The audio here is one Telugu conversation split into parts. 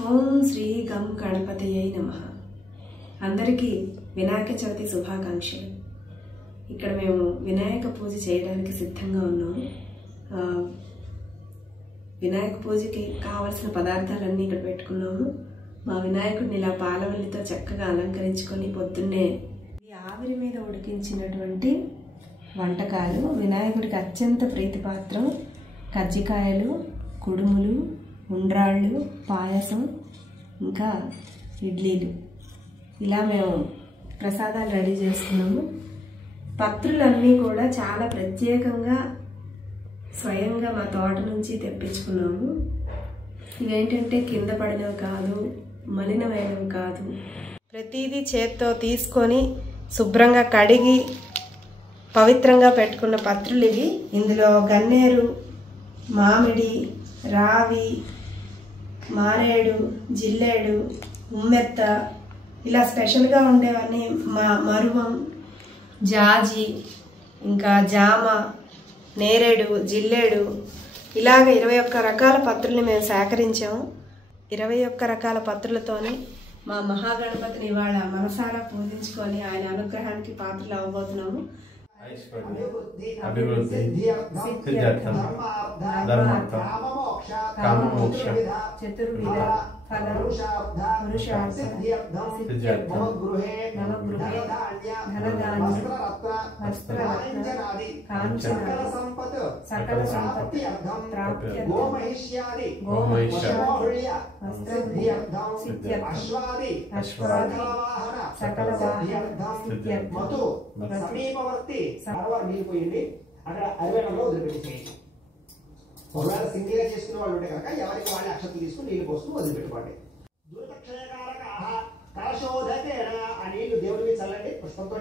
ఓం శ్రీ గం గణపతయై నమః. అందరికీ వినాయక చవితి శుభాకాంక్షలు. ఇక్కడ మేము వినాయక పూజ చేయడానికి సిద్ధంగా ఉన్నాము. వినాయక పూజకి కావలసిన పదార్థాలన్నీ ఇక్కడ పెట్టుకున్నాము. మా వినాయకుడిని ఇలా పాలవల్లితో చక్కగా అలంకరించుకొని పొద్దున్నే ఈ ఆవిరి మీద ఉడికించినటువంటి వంటకాలు, వినాయకుడికి అత్యంత ప్రీతిపాత్రం కజ్జికాయలు, కుడుములు, ఉండ్రాళ్ళు, పాయసం, ఇంకా ఇడ్లీలు, ఇలా మేము ప్రసాదాలు రెడీ చేస్తున్నాము. పత్రులన్నీ కూడా చాలా ప్రత్యేకంగా స్వయంగా మా తోట నుంచి తెప్పించుకున్నాము. ఇవేంటంటే కింద పడినవి కాదు, మలినమైనవి కాదు, ప్రతిదీ చేత్తో తీసుకొని శుభ్రంగా కడిగి పవిత్రంగా పెట్టుకున్న పత్రులు ఇవి. ఇందులో గన్నేరు, మామిడి, రావి, మారేడు, జిల్లేడు, ఉమ్మెత్త, ఇలా స్పెషల్గా ఉండేవన్నీ మరువం, జాజి, ఇంకా జామ, నేరేడు, జిల్లేడు, ఇలాగ 21 రకాల పత్రుల్ని మేము సేకరించాము. 21 రకాల పత్రులతోని మా మహాగణపతిని ఇవాళ మనసారా పూజించుకొని ఆయన అనుగ్రహానికి పాత్రలు అవ్వబోతున్నాము. అభివృద్ధి, సిద్ధ్యర్థం, ధర్మార్థం, కామమోక్షం, చతుర్విధ ఫల పురుషార్థ సిద్ధ్యర్థం నవగృహే ధనధాన్య వస్త్రరత్న కాంచన సకల సంపత్తి ప్రాప్త్యర్థం గోమహిష్య సిద్ధ్యర్థం అశ్వాది సకల సిద్ధ్యర్థం సమీపవర్తి నీళ్ళు పోయండి. అక్కడ 60 వదిలిపెట్టేసేయండి. ఒకవేళ సింగిల్ గా చేసుకునే వాళ్ళు ఉంటే కనుక ఎవరికి వాళ్ళ అక్షతలు తీసుకుని నీళ్లు పోసుకుని వదిలిపెట్టుకోండి. దుర్దక్షయకారక కలశోధకేన ఆ నీళ్లు దేవుడి మీద చల్లండి పుష్పంతో.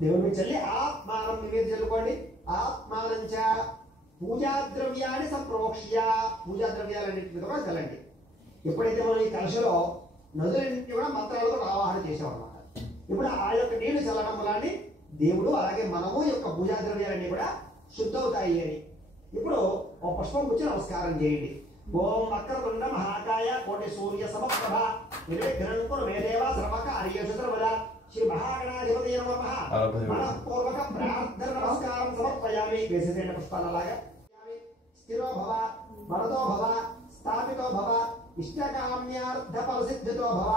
దేవుడి మీద చల్లి ఆత్మానం మీద చల్లుకోండి. ఆత్మానంచ పూజా ద్రవ్యాన్ని సంప్రోక్ష్య, పూజా ద్రవ్యాలన్నింటి మీద కూడా చల్లండి. ఎప్పుడైతే మనం ఈ కలశలో నదులన్నింటినీ కూడా మంత్రాలతో ఆవాహన చేసాం అన్నమాట. ఇప్పుడు ఆ యొక్క నీళ్లు చల్లడం వల్ల దేవుడు అలాగే మనము యొక్క పూజా ద్రవ్యాలన్నీ కూడా శుద్ధవుతాయి అని. ఇప్పుడు ఒక పుష్పం గురించి నమస్కారం చేయండి. ఓం వక్రతుండ మహాకాయ కోటి సూర్య సమప్రభ నిర్విఘ్నం కురు మే దేవ సర్వకార్యేషు సర్వదా శ్రీ మహాగణాధిపతయే నమః. మనఃపూర్వక ప్రార్థన నమస్కారం సమర్పయామి. వేసేసేయండి పుష్పాలు అలాగా. స్థిరో భవ, వరదో భవ, స్థాపితో భవ, ఇష్టకామ్యార్థ ఫలసిద్ధితో భవ,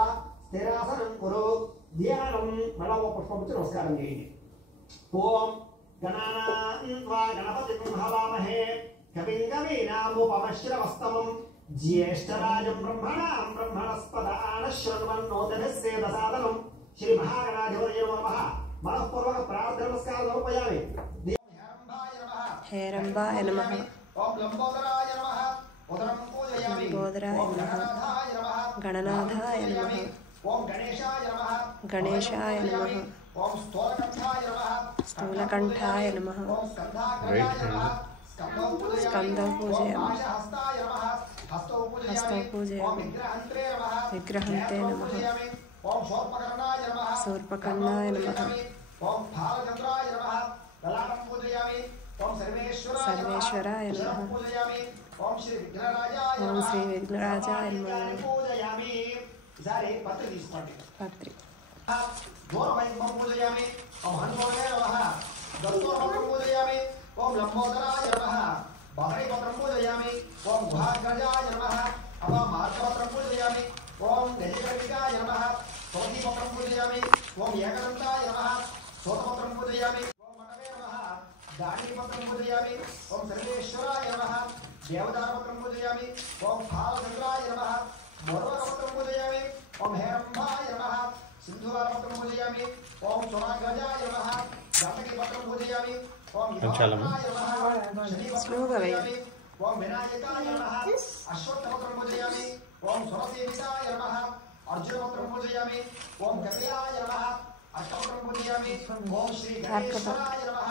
స్థిరాసనం కురు. ధ్యానం. మళ్ళా ఒక పుష్పం గురించి నమస్కారం చేయండి. ఓం గణానాన్వా గణపతిం హవామహే కవిం కవీనాముపమశ్రవస్తమం జ్యేష్ఠరాజం బ్రహ్మణాం బ్రహ్మణస్పద ఆనశ్వన్వన్నోతభిస్సేదసాదనం శ్రీ మహాగణాధిపతయే నమః. మనఃపూర్వక ప్రార్థన నమస్కారం సమర్పయామి. హేరంబాయ నమః. ఓం లంబోదరాయ నమః. ఉదరం పూజయామి. లంబోదరాయ నమః. గణనాథాయ నమః. ఓం గణేశాయ నమః. గణేశాయ నమః. ఓం స్థూలకంఠాయ నమః. స్థూలకంఠాయ నమః. ఓం స్కంధాగ్రయాయ నమః. స్కందం పూజయామి. హస్తాయ నమః. హస్తో హస్తో పూజయామి. విగ్రహంతే నమః. విగ్రహంతే నమః. ఓం శూర్పకర్ణాయ నమః. శూర్పకర్ణాయ నమః. ఓం భాలచంద్రాయ నమః. లలాటం పూజయామి. ఓం సర్వేశ్వరాయ నమః. పూజయామి. ఓం శ్రీ విఘ్నరాజాయ ఓం నమః. శ్రీ విఘ్నరాజాయ నమః. పూజయామి. ఈసారి పత్రి తీసుకోండి. పత్రి. దూరవైపుం పూజయామి. ఓం హనుమనే నమః. దత్తోరవైపుం పూజయామి. ఓం లంబోదరాయ నమః. బహరిపత్రం పూజయామి. ఓం గుహాగ్రజాయ నమః. అపమార్గపత్రం పూజయామి. ఓం గజకర్ణికాయ నమః. తులసీపత్రం పూజయామి. ఓం ఏకదంతాయ నమః. సోతపత్రం పూజయామి. ఓం వటవే నమః. దాడిపత్రం పూజయామి. ఓం సర్వేశ్వరాయ నమః. దేవదారపత్రం పూజయామి. ఓం భాలచంద్రాయ నమః. మోరవరపత్రం పూజయామి. ఓం హేరంబాయ నమః. సింధువారపత్రం పూజయామి. ఓం సురాగ్రజాయ నమః. గంధకీపత్రం పూజయామి. ఓం యోగాయ నమః. స్లోగా వేయామి. ఓం వినాయకాయ నమః. అశ్వత్థపత్రం పూజయామి. ఓం సురసేవితాయ నమః. అర్జునపత్రం పూజయామి. ఓం కపిలాయ నమః. అష్టపత్రం పూజయామి. ఓం శ్రీ గణేశ్వరాయ నమః.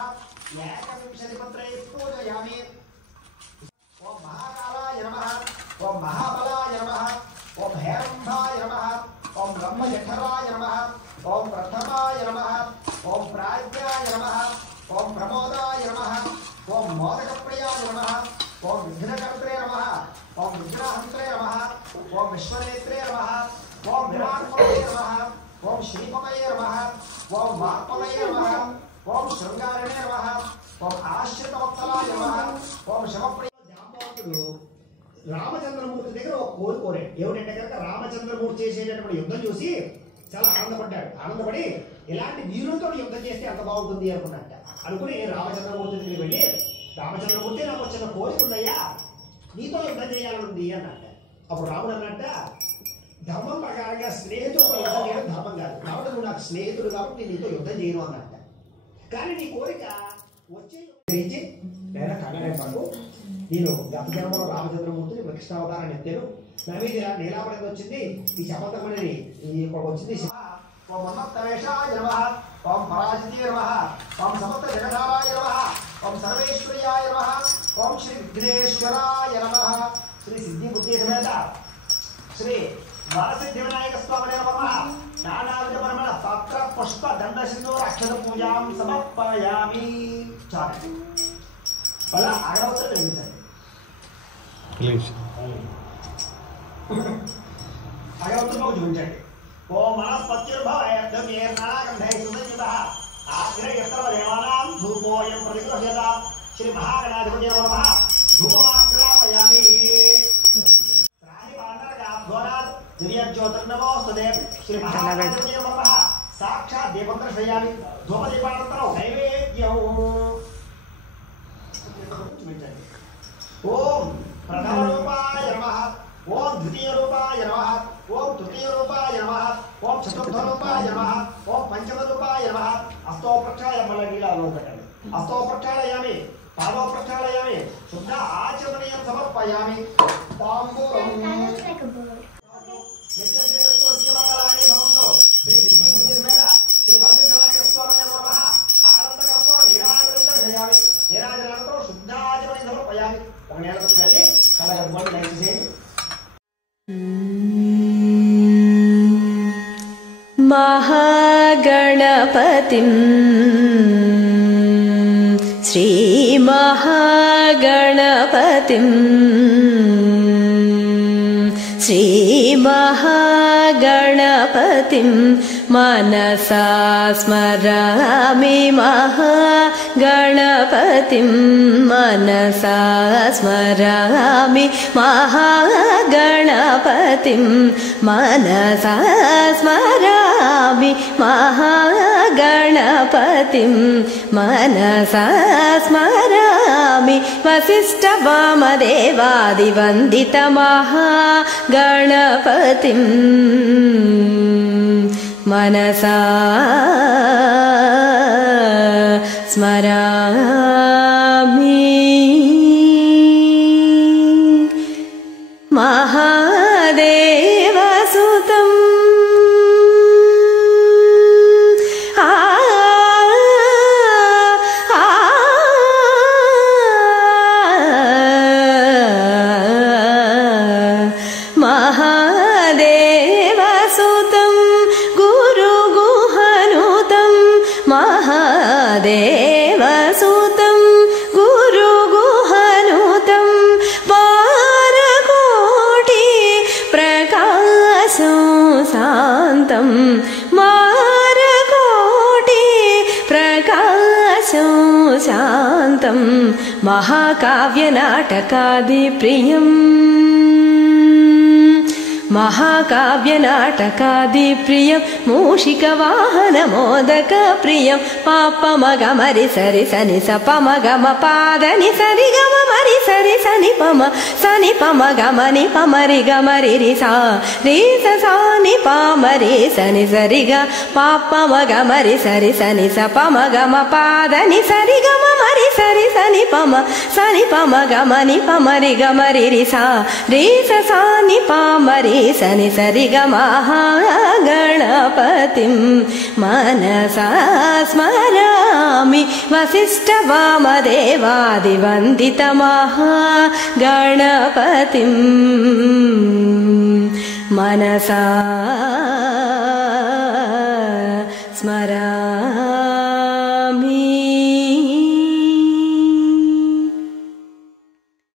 ఏకవింశతిపత్రై పూజయామి. ఓం మహాకాలాయ నమః. ఓం మహాబలాయ నమః. ఓం హేరంబాయ నమః. ఓం బ్రహ్మజఠరాయ నమః. ఓం ప్రథమాయ నమః. ఓం ప్రాజ్ఞాయ నమః. ఓం ప్రమోదాయ నమః. ఓం మోదకప్రియాయ నమః. ఓం విఘ్నకర్త్రే నమః ఓం విఘ్నహంత్రే నమః ఓం విశ్వనేత్రే నమః ఓం విరాట్పతయే నమః ఓం శ్రీపతయే నమః ఓం వాక్పతయే నమః ఓం శృంగారిణే నమః ఓం ఆశ్రితవత్సలాయ నమః ఓం శమప్రియ. జాంబవంతుడు రామచంద్రమూర్తి దగ్గర ఒక కోరుకోరే ఏమిటంటే కనుక రామచంద్రమూర్తి చేసేటటువంటి యుద్ధం చూసి చాలా ఆనందపడ్డాడు. ఆనందపడి ఇలాంటి వీరులతో యుద్ధం చేస్తే ఎంత బాగుంటుంది అనుకున్నట్ట. అనుకుని రామచంద్రమూర్తి దగ్గరికి వెళ్ళి, రామచంద్రమూర్తి నాకు వచ్చిన కోరిక ఉందయ్యా, నీతో యుద్ధం చేయాలనుంది అన్నట్ట. అప్పుడు రాముడు అన్నట్ట, ధర్మం ప్రకారంగా స్నేహితులతో యుద్ధం చేయడం ధర్మం కాదు. కాబట్టి నువ్వు నాకు స్నేహితుడు కాబట్టి నేను నీతో యుద్ధం చేయను అన్నట్ట. కానీ నీ కోరిక వచ్చే గురించి లేదా కంగారు పడు, నేను గత జన్మలో రామచంద్రమూర్తిని కృష్ణావతారాన్ని ఎత్తాను, నా మీద నీలాపడి వచ్చింది, ఈ శపథమని ఇక్కడ వచ్చింది. ఓం మన్మత్తవేషాయ నమః ఓం పరాజితాయ నమః ఓం సమస్త జగదాయ నమః ఓం సర్వేశ్వర్యాయ నమః ఓం శ్రీ విఘ్నేశ్వరాయ నమః శ్రీ సిద్ధి బుద్ధి సమేత శ్రీ వరసిద్ధి వినాయక స్వామినే నమః. నానావిధ పరిమళ పత్ర పుష్ప దండ సింధూర అక్షత పూజాం సమర్పయామి. చాలు అలా అగరవత్తులు వెలిగించండి. అగరవత్తులు చూపించండి. ఓం మనస్పత్యుర్భవయర్ధమేర్నాగంధైర్నుదయుతః ఆగ్రయస్త్రవదేవానాం ధూపోయం ప్రతిగృహ్యత శ్రీ మహాగణాధిపతయే నమః. ధూపమాగ్రాపయామి. త్రాహి పాండరకాబ్ధోరాత్ దివ్యజ్యోతిర్నమోస్తుతే శ్రీ మహాగణాధిపతయే నమః. సాక్షాత్ దీపం దర్శయామి. ధూపదీపానంతరం నైవేద్యం చూపించండి. ఓం ప్రథమ రూపాయ నమః ఓం ద్వితీయ రూపాయ నమః ఓం తృతీయ రూపాయ నమః ఓం చతుర్థ రూపాయ నమః ఓం పంచమ రూపాయ నమః. అస్తో ప్రక్షాళయ మళ్ళీ నీళ్ళలో పెట్టండి. అస్తో ప్రక్షాళయామి పాదో ప్రక్షాళయామి శుద్ధ ఆచమనీయం సమర్పయామి. తాంబూలం నిత్యశ్రీతో నిత్యమంగళాని భవంతో శ్రీ సిద్ధి సమేత శ్రీ వరసిద్ధి స్వామినే నమః. ఆనంద కర్పూర నీరాజనంతరం నీరాజనంతో శుద్ధాచమని సమర్పయామి. ఒక నేలకు చల్లి కళ్ళగట్టుకొని దయచేయండి. महागणपतिं श्री महागणपतिं श्री महागणपतिं मनसा स्मरामि. महागणपतिं मनसा स्मरामि. महागणपतिं मनसा स्मरामि. महागणपतिं मनसा स्मरामि. वसिष्ठवामदेवादिवन्दितमहागणपतिं मनसा स्मरामि. महादेवसुतं महादेवसुतं गुरुगुहनुतं महादेवसुतं गुरुगुहनुतं वारकोटि प्रकाशं शान्तं वारकोटि प्रकाशं शान्तं महाकाव्यनाटकादिप्रियम् महाकाव्यनाटकादिप्रियं मूषिकवाहनमोदकप्रियं पापमगमरि सरि सनि सपमगम पादनि सरि गम मरि सरि सनि पम सनि पमगमनि पमरि गमरि रि सा रि सा नि पमरि सनि सरि ग पापमगमरि सरि सनि सपमगम पादनि सरि गम मरि सरि सनि पमगमनि पमरि गमरि रि सा रि सा नि पमरि सनि सरि ग. महागणपतिं मनसा स्मरामि. वसिष्ठवामदेवादिवन्दितमहागणपतिं मनसा